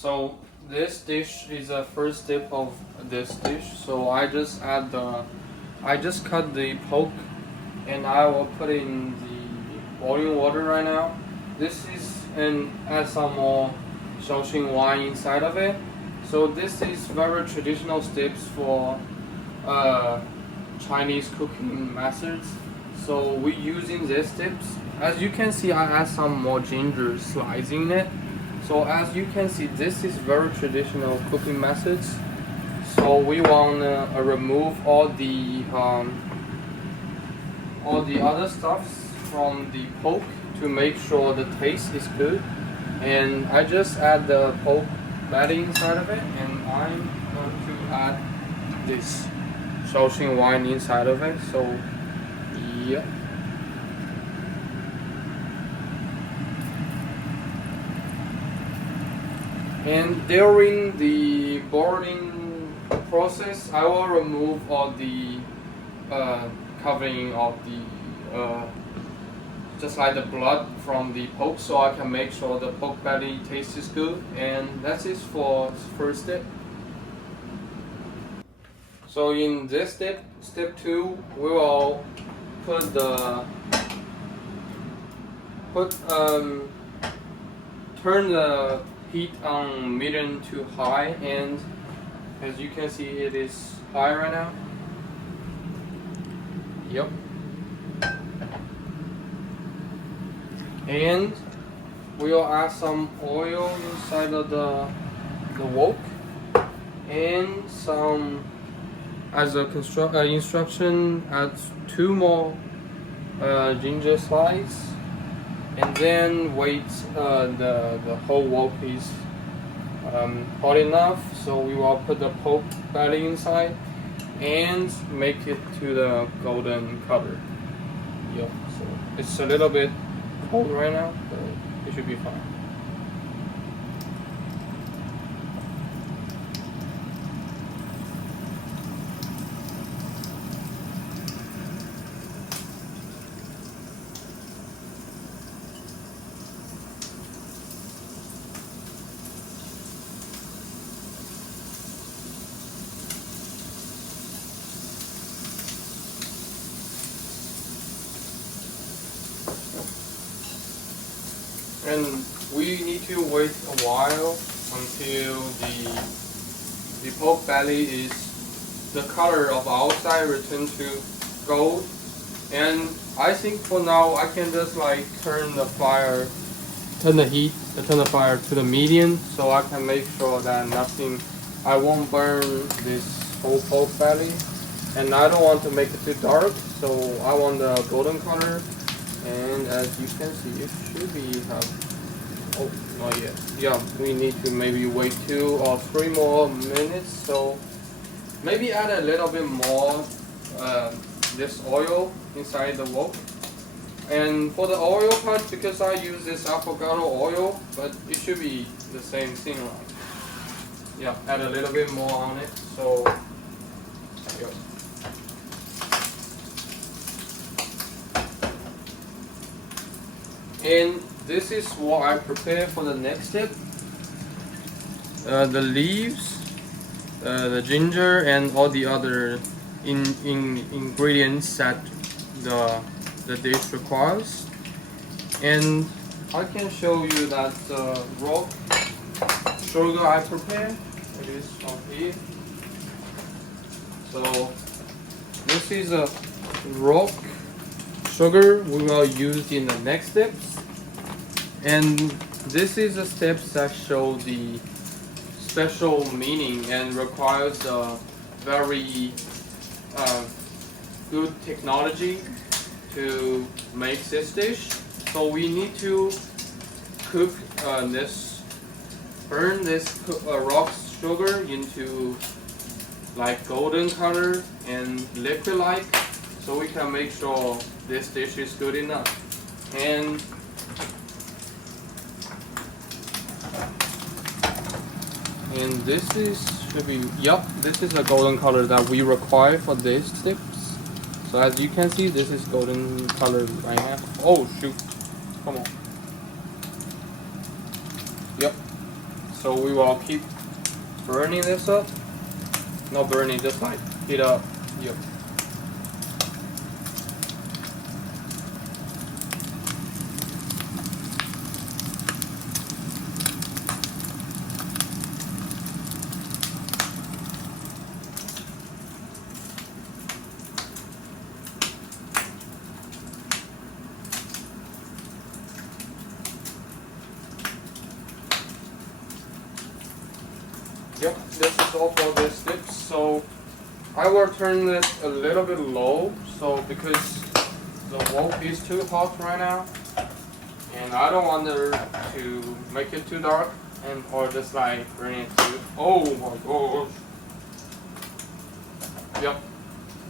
So this dish is the first step of this dish. So I just cut the pork, and I will put in the boiling water right now. This is and add some more Shaoxing wine inside of it. So this is very traditional steps for Chinese cooking methods. So we using these steps. As you can see, I add some more ginger slicing it. So as you can see, this is very traditional cooking methods. So we want to remove all the other stuffs from the pork to make sure the taste is good. And I just add the pork belly inside of it, and I'm going to add this Shaoxing wine inside of it. So yeah. And during the boiling process, I will remove all the covering of the just like the blood from the pork, so I can make sure the pork belly tastes good. And that's it for first step. So in this step 2, we will turn the heat on medium to high, and as you can see, it is high right now. Yep. And we'll add some oil inside of the wok, and some, as a instruction, add 2 more ginger slices, and then wait the whole wok is hot enough. So we will put the pork belly inside and make it to the golden color. Yep. So it's a little bit cold right now, but it should be fine. And we need to wait a while until the pork belly is the color of outside return to gold. And I think for now I can just like turn the fire to the medium, so I can make sure that I won't burn this whole pork belly. And I don't want to make it too dark, so I want the golden color. And as you can see, it should be oh, not yet. Yeah, we need to maybe wait 2 or 3 more minutes. So maybe add a little bit more this oil inside the wok. And for the oil part, because I use this avocado oil, but it should be the same thing, right? Yeah, add a little bit more on it. So yeah. And this is what I prepare for the next step. The leaves, the ginger, and all the other ingredients that the dish requires. And I can show you that the rock sugar I prepare. It is on here. So this is a rock sugar we will use in the next steps, and this is the steps that show the special meaning and requires a very good technology to make this dish. So we need to cook burn this rock sugar into like golden color and liquid like, so we can make sure this dish is good enough. And this should be, yep, this is a golden color that we require for these tips. So as you can see, this is golden color right now. Oh shoot, come on. Yep. So we will keep burning this up. Not burning, just like heat up. Yep. Yep, this is all for this dip. So I will turn this a little bit low, so because the wok is too hot right now, and I don't want to make it too dark, and or just like bring it to. Oh my gosh! Yep,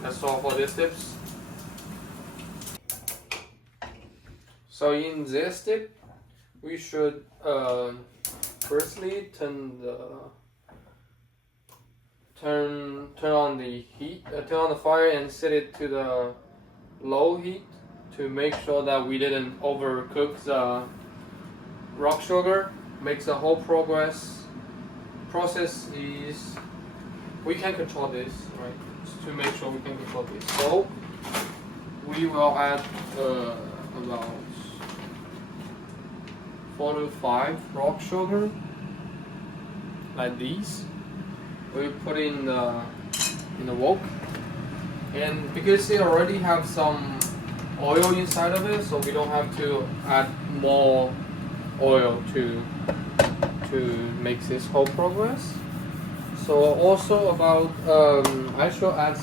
that's all for this dips. So in this dip, we should firstly turn on the heat, turn on the fire and set it to the low heat to make sure that we didn't overcook the rock sugar. Makes the whole process is, we can control this, right? Just to make sure we can control this. So we will add about 4 to 5 rock sugar like these. We put in the wok, and because it already have some oil inside of it, so we don't have to add more oil to make this whole progress. So also about I should add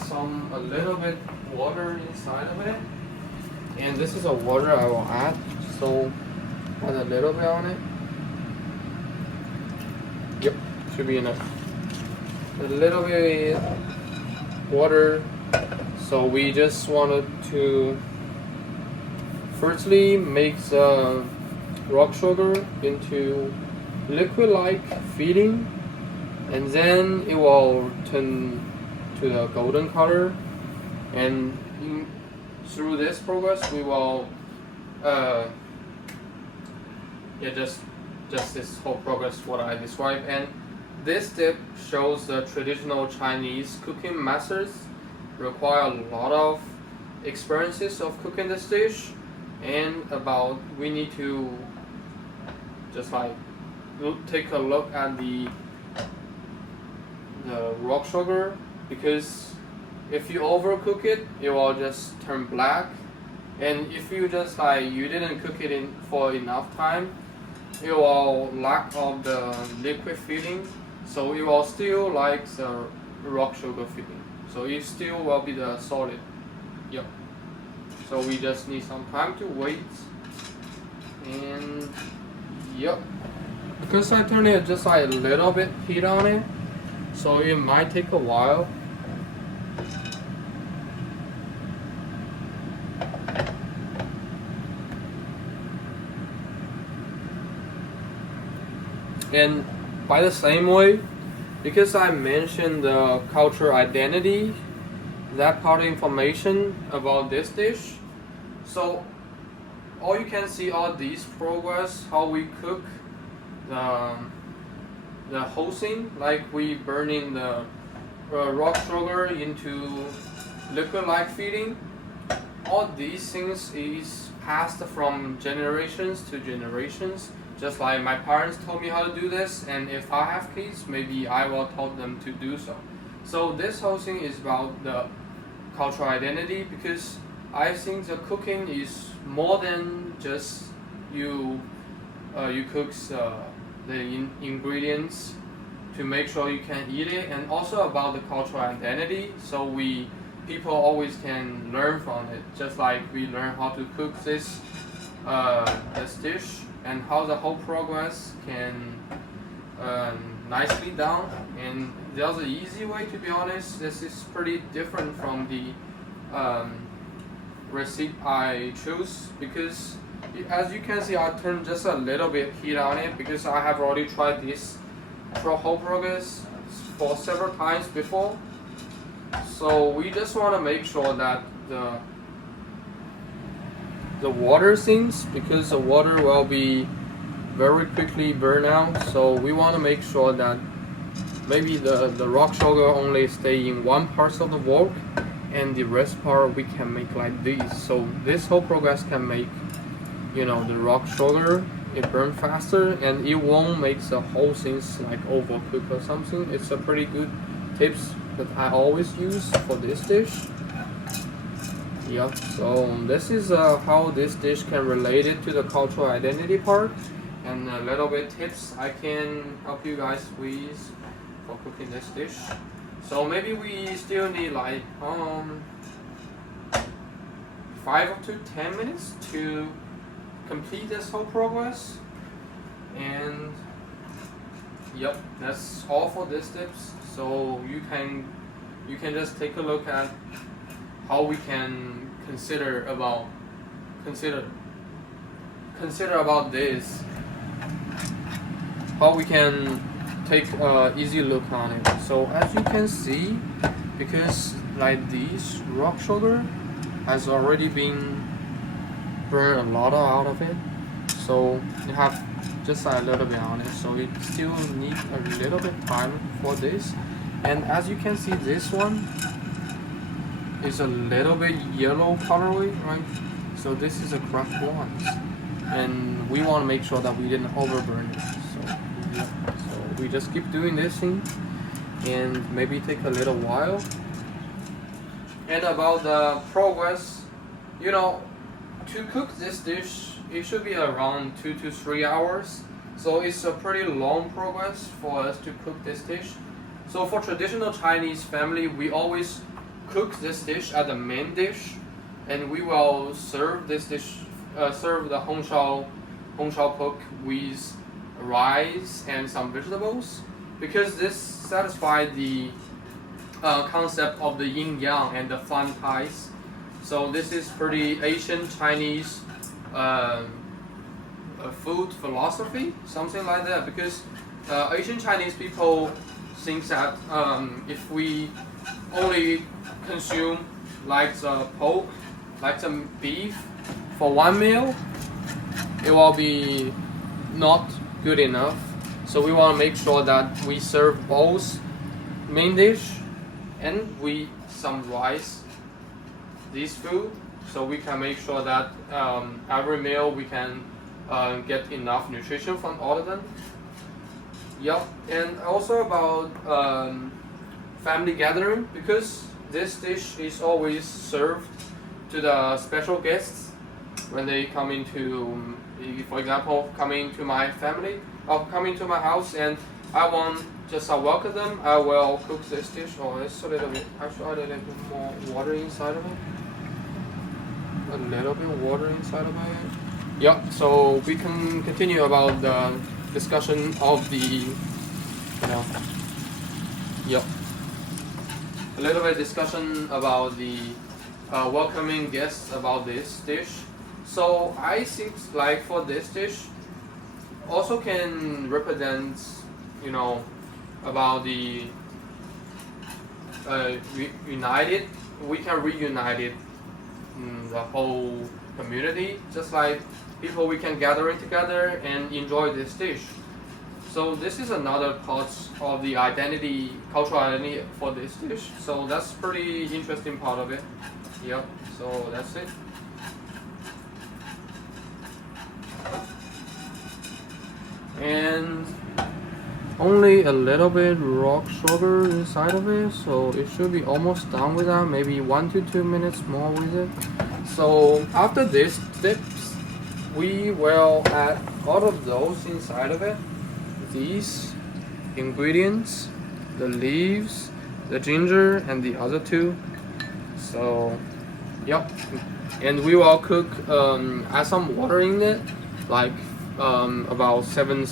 a little bit water inside of it, and this is a water I will add. So add a little bit on it. Yep, should be enough. A little bit water. So we just wanted to firstly make the rock sugar into liquid-like feeling, and then it will turn to the golden color, and through this process we will just this whole progress what I described. And this dip shows the traditional Chinese cooking methods require a lot of experiences of cooking this dish, and about we need to just like take a look at the rock sugar, because if you overcook it, it will just turn black, and if you just like you didn't cook it in for enough time, it will lack of the liquid feeling, so it will still like the rock sugar feeling, so it still will be the solid. Yep. So we just need some time to wait, and yep, because I turned it just like a little bit heat on it, so it might take a while. And by the same way, because I mentioned the cultural identity, that part of information about this dish, so all you can see all these progress, how we cook the whole thing, like we burning the rock sugar into liquid-like feeding. All these things is passed from generations to generations. Just like my parents told me how to do this, and if I have kids, maybe I will tell them to do so. So this whole thing is about the cultural identity, because I think the cooking is more than just you cook the ingredients to make sure you can eat it, and also about the cultural identity. So people always can learn from it, just like we learn how to cook this dish, and how the whole progress can nicely done. And there's an easy way, to be honest. This is pretty different from the recipe I choose, because as you can see, I turned just a little bit heat on it, because I have already tried this whole progress for several times before. So we just want to make sure that the water sinks, because the water will be very quickly burn out. So we want to make sure that maybe the rock sugar only stay in one part of the wok, and the rest part we can make like this. So this whole process can make, you know, the rock sugar it burn faster, and it won't make the whole things like overcook or something. It's a pretty good tips that I always use for this dish. Yep, so this is how this dish can relate it to the cultural identity part, and a little bit tips I can help you guys with for cooking this dish. So maybe we still need like 5 up to 10 minutes to complete this whole progress. And yep, that's all for this tips. So you can just take a look at how we can consider about this, how we can take an easy look on it. So as you can see, because like this rock sugar has already been burned a lot out of it, so you have just a little bit on it, so it still needs a little bit time for this. And as you can see, this one is a little bit yellow colorway, right? So this is a cracked one, and we want to make sure that we didn't overburn it. So yeah, so we just keep doing this thing, and maybe take a little while. And about the progress, you know, to cook this dish, it should be around 2 to 3 hours. So it's a pretty long progress for us to cook this dish. So for traditional Chinese family, we always cook this dish as the main dish, and we will serve this dish, serve the Hongshao pork with rice and some vegetables, because this satisfies the concept of the yin yang and the fun ties. So this is pretty Asian Chinese food philosophy, something like that, because Asian Chinese people think that if we only consume like the pork, like the beef for one meal, it will be not good enough. So we want to make sure that we serve both main dish and we some rice, this food, so we can make sure that every meal we can get enough nutrition from all of them. Yep, and also about family gathering, because this dish is always served to the special guests when they come into, for example, coming to my family or coming to my house, and I want just welcome them. I will cook this dish. Oh, it's a little bit. Actually, add a little bit more water inside of it. A little bit of water inside of it. Yep. So we can continue about the discussion of the, you know. Yep. A little bit discussion about the welcoming guests about this dish. So I think like for this dish, also can represent, you know, about the united. We can reunite it, the whole community, just like people we can gather it together and enjoy this dish. So this is another part of the identity, cultural identity for this dish. So that's pretty interesting part of it. Yep. So that's it. And only a little bit rock sugar inside of it, so it should be almost done with that. Maybe 1 to 2 minutes more with it. So after this steps, we will add all of those inside of it. These ingredients, the leaves, the ginger, and the other two. So, yep. And we will cook, add some water in it, like about 1,000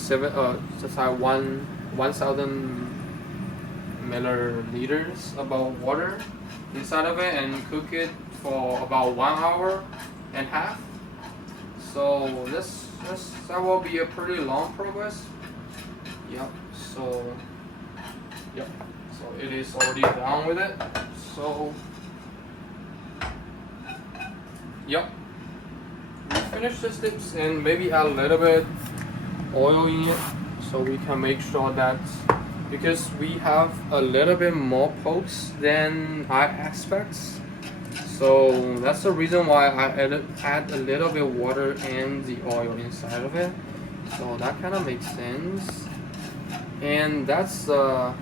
milliliters about water inside of it, and cook it for about 1 hour and a half. So that will be a pretty long progress. Yep. So it is already done with it. So yep. We finished the steps, and maybe add a little bit oil in it, so we can make sure that, because we have a little bit more pokes than I expect, so that's the reason why I add a little bit of water and the oil inside of it. So that kind of makes sense, and that's the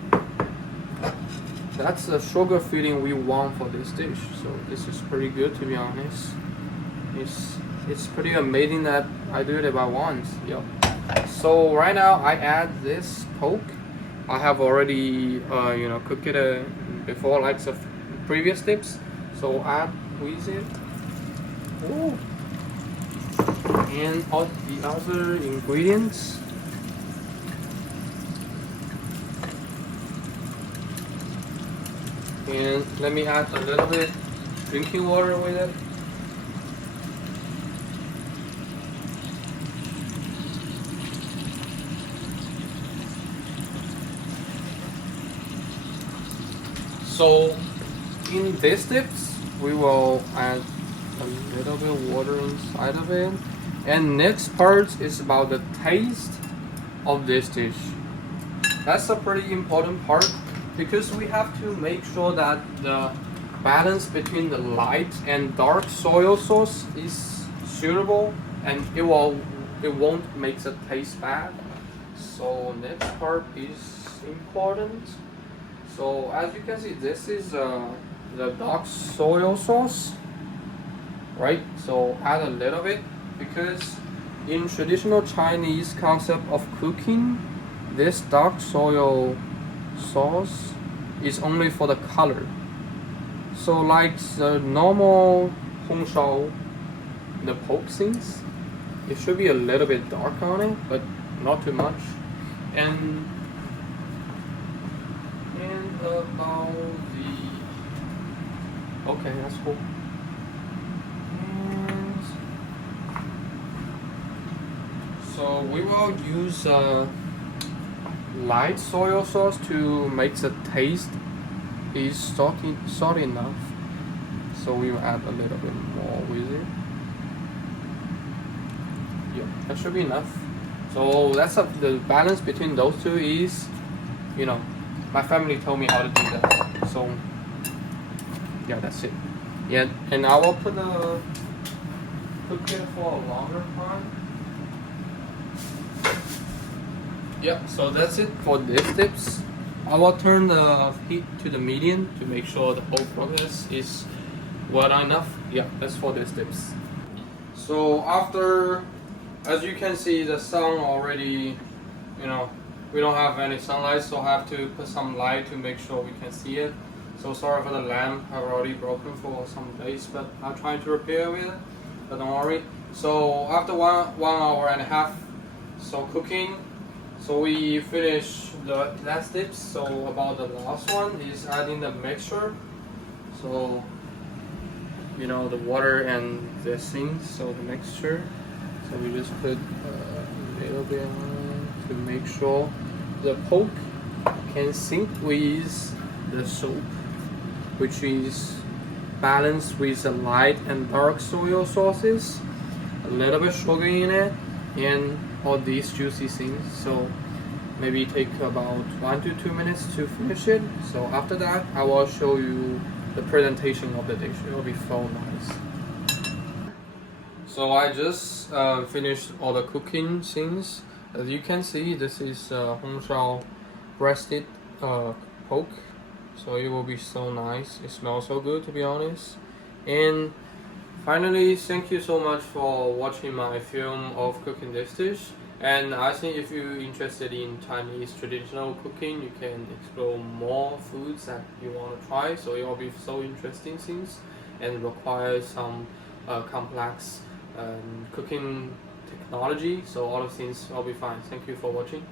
sugar feeling we want for this dish. So this is pretty good, to be honest. It's pretty amazing that I do it about once. Yep. So right now I add this poke. I have already cooked it before, like the previous tips. So add with it. Ooh. And all the other ingredients. And let me add a little bit drinking water with it. So in these tips, we will add a little bit of water inside of it. And next part is about the taste of this dish. That's a pretty important part, because we have to make sure that the balance between the light and dark soy sauce is suitable, and it won't make the taste bad. So next part is important. So as you can see, this is the dark soy sauce, right? So add a little bit, because in traditional Chinese concept of cooking, this dark soy sauce is only for the color. So like the normal Hongshao, the pork things, it should be a little bit dark on it, but not too much. And about the, okay, that's cool. And so we will use light soy sauce to make the taste is salty enough. So we will add a little bit more with it. Yeah, that should be enough. So that's the balance between those two is, my family told me how to do that. So yeah, that's it. Yeah, and I will cook it for a longer time. Yeah, so that's it for these tips. I will turn the heat to the medium to make sure the whole process is well enough. Yeah, that's for these tips. So after, as you can see, the sun already, we don't have any sunlight, so I have to put some light to make sure we can see it. So sorry for the lamp, I've already broken for some days, but I'm trying to repair with it, but don't worry. So after one hour and a half so cooking, so we finish the last tips. So about the last one is adding the mixture. So the water and the things, so the mixture. So we just put a little bit on to make sure the poke can sync with the soup, which is balanced with the light and dark soy sauces, a little bit sugar in it, and all these juicy things. So maybe take about 1 to 2 minutes to finish it. So after that, I will show you the presentation of the dish. It will be so nice. So I just finished all the cooking things. As you can see, this is Hongshao breasted pork. So it will be so nice. It smells so good, to be honest. And finally, thank you so much for watching my film of cooking this dish. And I think if you're interested in Chinese traditional cooking, you can explore more foods that you want to try. So it will be so interesting things and require some complex cooking technology. So all of things will be fine. Thank you for watching.